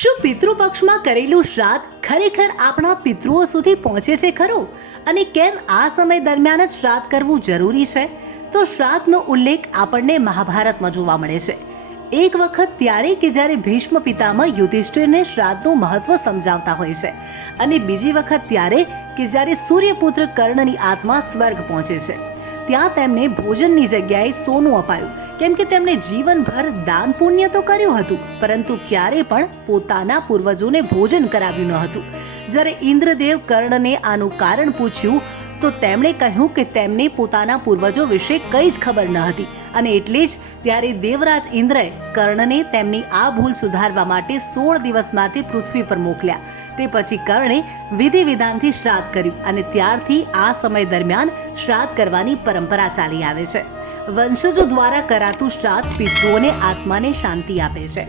શું પિતૃપક્ષમાં કરેલું શ્રાદ્ધ ખરેખર આપણા પિતૃઓ સુધી પહોંચે છે ખરું? અને કેમ આ સમય દરમિયાન જ શ્રાદ્ધ કરવું જરૂરી છે? તો શ્રાદ્ધનો ઉલ્લેખ આપણને મહાભારતમાં જોવા મળે છે. એક વખત ત્યારે કે જ્યારે ભીષ્મ પિતામહ યુધિષ્ઠિરને શ્રાદ્ધનું મહત્વ સમજાવતા હોય છે, અને બીજી વખત ત્યારે કે જ્યારે સૂર્યપુત્ર કર્ણની આત્મા સ્વર્ગ પહોંચે છે. ત્યાં તેમને ભોજનની જગ્યાએ સોનું અપાયું, કેમ કે તેમણે જીવનભર દાન પુણ્ય તો કર્યું હતું, પરંતુ ક્યારે પણ પોતાના પૂર્વજોને ભોજન કરાવ્યું ન હતું. જ્યારે ઇન્દ્રદેવ કર્ણને આનું કારણ પૂછ્યું તો તેમણે કહ્યું કે તેમને પોતાના પૂર્વજો વિશે કંઈ જ ખબર ન હતી, અને એટલે જ ત્યારે દેવરાજ ઇન્દ્રએ કર્ણને તેમની આ ભૂલ સુધારવા માટે 16 દિવસ માટે પૃથ્વી પર મોકલ્યા. તે પછી કર્ણે વિધિ વિધાનથી શ્રાદ્ધ કર્યું, અને ત્યારથી આ સમય દરમિયાન શ્રાદ્ધ કરવાની પરંપરા ચાલી આવે છે. વંશજો દ્વારા કરાતું શ્રાદ્ધ પિતૃઓને આત્માને શાંતિ આપે છે.